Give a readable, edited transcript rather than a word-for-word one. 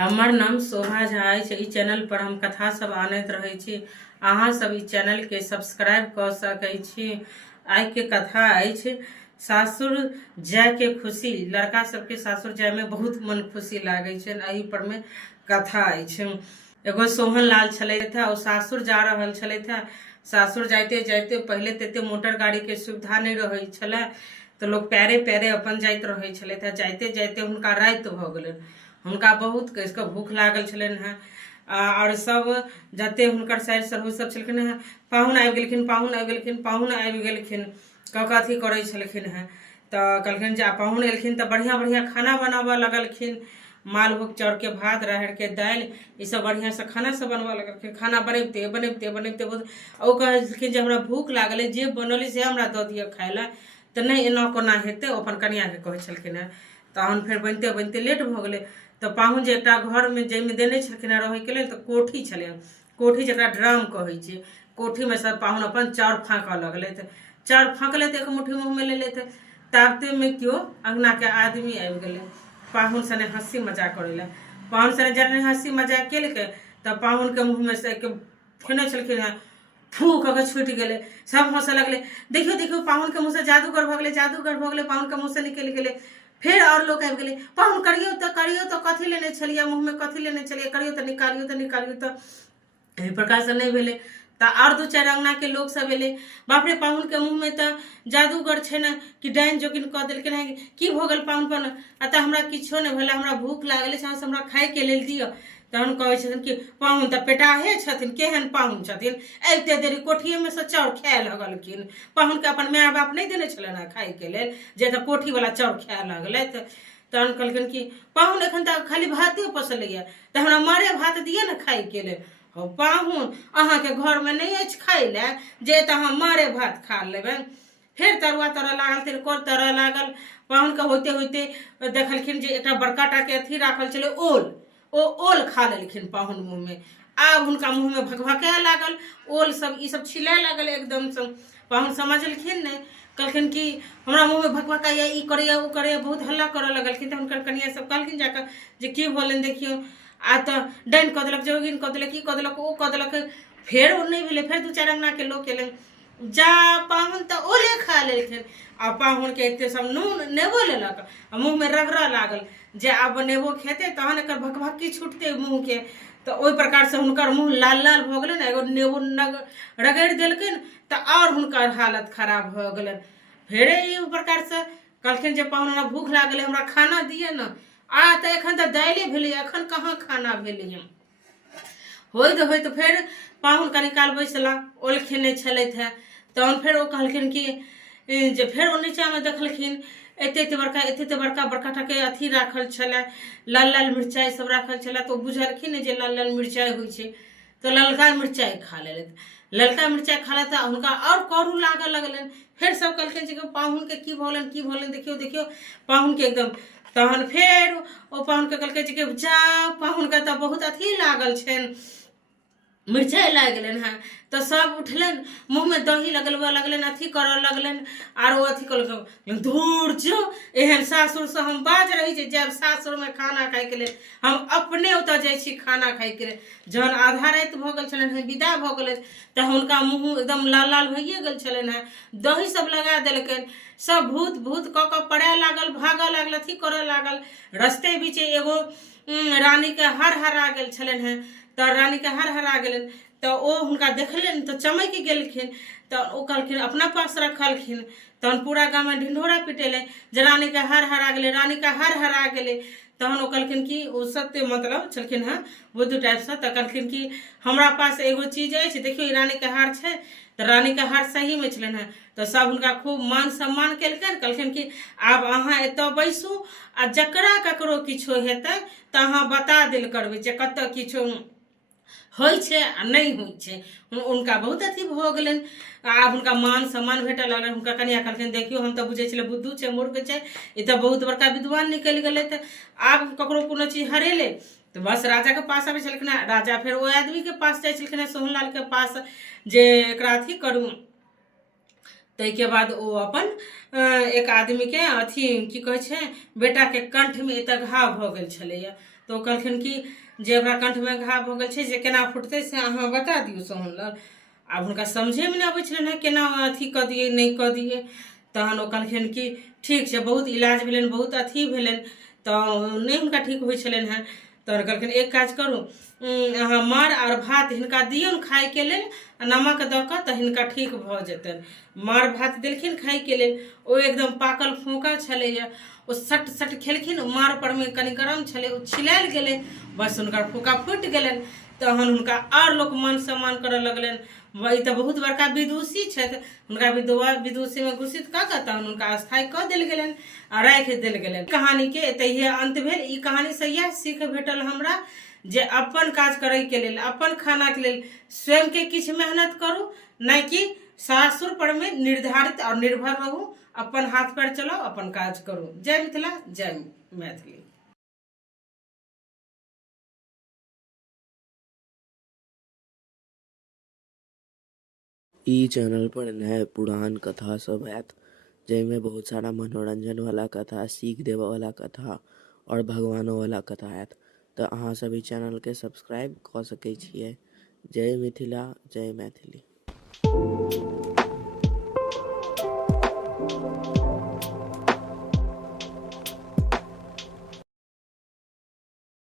हमर नाम शोभा झा अछि। ई चैनल पर हम कथा सब आनैत रहै छी। अहाँ सब ई चैनल के सब्सक्राइब कर सकै छी। आइ के कथा अछि सासुर जाय के खुशी। लड़का सबके सासुर जाय में बहुत मन खुशी लागे छै। एही पर में कथा अछि। एगो सोहन लाल छले थे और सासुर जा रहल छले थे। सासुर जाते जाते पहले ते मोटर गाड़ी के सुविधा नहीं रहे छले, तो लोग पैरे पैरे अपन जाइत रहे छले थे। जाते जाते हुनका रात भ गेलै। हुनका बहुत कैसके भूख लागल छलनि हैं और सब जते हुनकर साइड सरहु सब छलखिन हैं, पाहुन आबि गेलखिन, पाहुन आबि गेलखिन, पाहुन आबि गेलखिन क के अथी करै छलखिन हैं। तो कहलखिन जे पाहुन एलखिन तो बढ़िया बढ़िया खाना बनाबऽ लगलखिन। मालभोग चाउर के भात, राहड़ के दालि, ई सब बढ़िया से खाना सब बनबऽ लगलखिन। खाना बनैबते बनैबते बनैबते ओ कहलखिन जे हमरा भूख लागल है, जे बनल है से हमरा दऽ दिअ खाय लए। तो नहीं एना कोना हेतै, अपन कनिया के कहै छलखिन हैं। तहन फिर बनते बनते लेट भ गेलै। तो पाहुन जे एकटा घर में जाहिमे देने छलखिन रहे के लेल, तो कोठी छलै। कोठी जकरा ड्राम कहै छै, कोठी में सब पाहुन अपन चाउर फाँकऽ लगलथि। चाउर फाँकलथि, एक मुट्ठी मुँह में ले लेते। ताबते में क्यों अंगना के आदमी आबि गेलै पाहुन सने हंसी मजाक करे ला। पाहुन सने जब हंसी मजाक केलकै तब पाहुन के मुँह में से खेने छलखिन हैं, फू कऽ के छूटि गेलै। सब हंसऽ लगलै, देखियो देखियो पाहुन के मुँह से जादूगर भऽ गेलै, जादूगर भऽ गेलै, पाहुन के मुँह से निकलि गेलै। फिर और लोग आबि गेलै, पाहुन करियो तो कथी लेने छलिए, मुँह में कथी लेने छलिए, करियो तो निकालियो तो निकालियो तो। एहि प्रकार से नहीं भेलै। तो और दू चारि अंगना के लोग सब एले। बाप रे, पाहुन के मुँह में तो जादूगर छै ने कि डाइन जोगिन कह देलखिन हैं की भऽ गेल पाहुन पर। अतः हमरा किछो नहीं भेलै, हमरा भूख लागल छै, अहाँ हमरा खाय के लेल दिअ। तहन कहै छथिन कि पाहुन तऽ पेटाहे छथिन, केहन पाहुन छथिन, अबिते देरी कोठिए में से चाउर खाए लगलखिन। पाहुन के अपन माय बाप नहीं देने छलनि हैं खाय के लेल, जे तऽ कोठी वाला चाउर खाए लगलथि। तहन कहलखिन कि पाहुन एखन तऽ खाली भाते पसलैया, तऽ हमरा मारे भात दिअ ने खाय के लेल। हो पाहुन, अहाँ के घर में नहीं अछि खाय ले जे तऽ अहाँ मारे भात खा लेबै। फिर तरुआ तरह लागल, तिलकोर तरह लागल। पाहुन के होते होते देखलखिन जे एकटा बड़का टा के अथी राखल छलै ओल, ओ ओल खा लेलखिन पाहुन मुँह में। आब हुनका मुँह में भकभकाए लागल, ओल सब ई सब छिलाए लागल एकदम से। पाहुन समझलखिन नहीं, कहलखिन कि हमरा मुँह में भकभकाइया, ई करैया ओ करैया, बहुत हल्ला करऽ लगलखिन। तो हुनकर कनिया सब कहलखिन जाकर जे की भेलनि देखियो। आ तो डाइन कह देलक, जोगिन कह देलक, ई कह देलक, ओ कह देलक। फेर ओ नहीं भेलै। फेर दू चारि अंगना के लोग केलनि, जा पाहुन तो ओले खा लेलखिन। आ पाहुन के एते सब नून नेबो लेलक आ मुँह में रगड़ऽ लागल जे आब नेबो खेते तहन एकर भकभक्की छूटते मुँह के। तो ओहि प्रकार से हुनकर मुँह लाल लाल भऽ गेलै। एगो नेबो रगड़ि देलखिन तो और हुनकर हालत खराब भऽ गेलनि। फेरे ई प्रकार से कहलखिन जे पाहुन हमरा भूख लागल, हमरा खाना दिए न। आ तो एखन तो दाइले भेलै, एखन कहाँ खाना भेलै। होइत होइत फिर पाहुन कनी काल बैसला, ओल खेने छलथि हैं। तहन फिर ओ कहलखिन कि जे फिर ओ नीचा में देखलखिन एते बड़का बड़का टा के अथी राखल छलै, लाल लाल मिरचाई सब राखल छलै। तो बुझलखिन जे लाल लाल मिरचाई होइ छै, तो ललका मिरचाई खा लेलथि। ललका मिरचाई खाला तो हुनका और करू लागऽ लगलनि। फिर सब कहलखिन जे पाहुन के की भलनि, की भलनि, देखियो देखियो पाहुन के एकदम। तहन फिर ओ पाहुन के कहलकै जे जा पाहुन के तो बहुत अथी लागल छनि, मिर्चाई लाग गेलनि हैं। तो सब उठलनि, मुँह में दही लगलबऽ लगलनि, अथी करऽ लगलनि। आर वो अथी कहलकै दूर जो, एहन सासुर से हम बाज रही छी, जब सासुर में खाना खाय के लेल हम अपने ओतऽ जाइ छी खाना खाय के लेल। जहन आधा राति भऽ गेल छलनि हैं, विदा भऽ गेलै, तऽ हुनका मुँह एकदम लाल लाल भइए गेल छलनि हैं। दही सब लगा देलकनि। सब भूत भूत कऽ के पड़े लागल, भागऽ लागल, अथी करऽ लागल। रस्ते बीचे एगो रानी के हर हरा गेल छलनि हैं। तो रानी के हर हरा गेलन। तो ओ हुनका देखलनि तो चमक गेलखिन। तो ओ कहलखिन अपना पास रखलखिन। तहन पूरा गाँव में ढिंढोरा पिटेले जे रानी के हर हरा गेलै, रानी के हर हरा गेलै। तहन ओ कहलखिन कि ओ सत्य मतलब छलखिन हैं बुद्धू टाइप से। तो कहलखिन कि हमरा पास एगो चीज अछि, देखियो ई रानी के हार छै। तो रानी के हार सही में छलनि हैं। तो सब हुनका खूब मान सम्मान केलकनि। कहलखिन कि आब अहाँ एतऽ बैसू, आ जकरा ककरो किछो हेतै तऽ अहाँ बता देल करबै जे कतऽ किछो होइ छै आ नहीं होइ छै। उनका बहुत अथी भऽ गेलनि। आब हुनका मान सम्मान भेटऽ लगलनि। हुनका कनिया कहलखिन देखियो हम तऽ बुझै छलै बुद्धू छै, मूर्ख छै, ई तऽ बहुत बड़का विद्वान निकलि गेलै। तऽ आब ककरो कोनो चीज हरेले तो बस राजा के पास आबै छलखिन। राजा फिर ओ आदमी के पास जाइ छलखिन, सोहनलाल के पास, जे एकरा अथी करू। ताहिके बाद ओ अपन एक आदमी के अथी की कहै छै, बेटा के कंठ में एतऽ घाव भऽ गेल छलैया। तो कहलखिन कि जे ओकरा कंठमे घाव भऽ गेल छै जे केना फुटतै से अहाँ बता दियौ सोहनलाल। आब हुनका समझेमे नहि अबै छलनि हँ केना अथी कऽ दियै नहि कऽ दियै। तहन ओ कहलखिन कि ठीक छै, बहुत इलाज भेलनि, बहुत अथी भेलनि, तऽ नहि हुनका ठीक होइ छलनि हँ। तहन कहलखिन एक काज करू, अहाँ मार और भात हिनका दियौन खायके लेल, नमक दऽ कऽ तऽ हिनका ठीक भऽ जेतनि। मार भात देलखिन खायके लेल, ओ एकदम पाकल फोका छलैया, ओ सट सट खेलखिन, मार परमे कनि गरम छलै, ओ छिलायल गेलै, बस हुनकर फोका फुटि गेलनि। तहन हुनका और लोक मान सम्मान करऽ लगलनि, ई तऽ बहुत बड़का विदुषी छथि, हुनका विदुषीमे घोषित कऽ कऽ तहन हुनका स्थायी कऽ देल गेलनि आ राखि देल गेलनि। कहानीके एतहिए अंत भेल। ई कहानीसँ इएह सीख भेटल हमरा जे अपन काज करैके लेल, अपन खानाके लेल स्वयंके किछु मेहनत करू, नहि कि सासुर परमे निर्धारित और निर्भर रहू। अपन हाथ पैर चलाउ, अपन काज करू। जय मिथिला, जय मैथिली। ई चैनल पर नए पुरान कथा सब हैत, जैमे बहुत सारा मनोरंजन वाला कथा, सीख देवे वाला कथा और भगवानो वाला कथा हैत। तो अहाँ सब ई चैनल के सब्सक्राइब क सकै छियै। जय मिथिला, जय मैथिली।